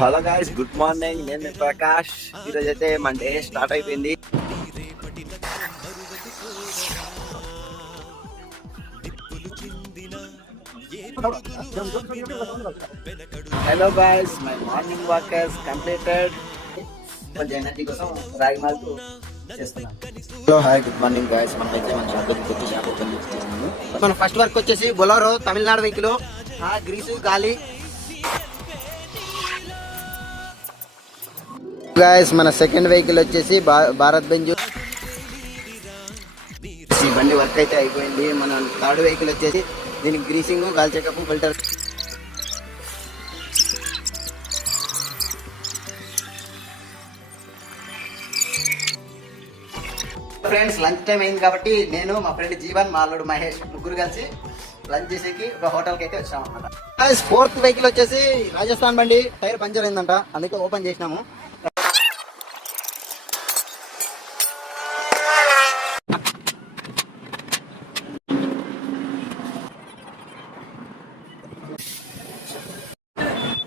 Hello guys, good morning. నేను మీ ప్రకాష్. ఈరోజు అయితే మన డే స్టార్ట్ అయిపోయింది. Hello guys, my morning walk has completed. కొంచెం ఎనర్జీ కోసం రాగి మాల్ట్ చేస్తున్నాను. Hello hi, good morning guys. మనమైతే మన షాప్ దగ్గరికి వచ్చి షాప్ ఓపెన్ చేస్తున్నాము. మన ఫస్ట్ వర్క్ వచ్చేసి బొలోరో తమిళనాడు వెహికల్, గ్రీసు గాలి. గాయస్, మన సెకండ్ వెహికల్ వచ్చేసి భారత్ బెంజ్. ఈ బండి వర్క్ అయితే అయిపోయింది. మన థర్డ్ వెహికల్ వచ్చేసి దీనికి గ్రీసింగ్, గాలి checkup, filter. Friends, lunch time అయింది కాబట్టి నేను, మా ఫ్రెండ్ జీవన్, మా అల్లుడు మహేష్ ముగ్గురు కలిసి లంచ్ చేసేకి ఒక హోటల్కి అయితే వచ్చాము అన్నమాట. ఫోర్త్ వెహికల్ వచ్చేసి రాజస్థాన్ బండి, టైర్ పంచర్ అయిందంట, అందుకే ఓపెన్ చేసినాము.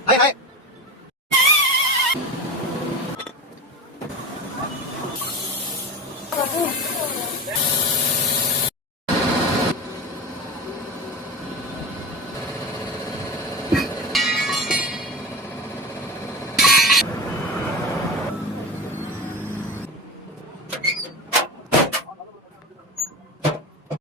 హాయ్.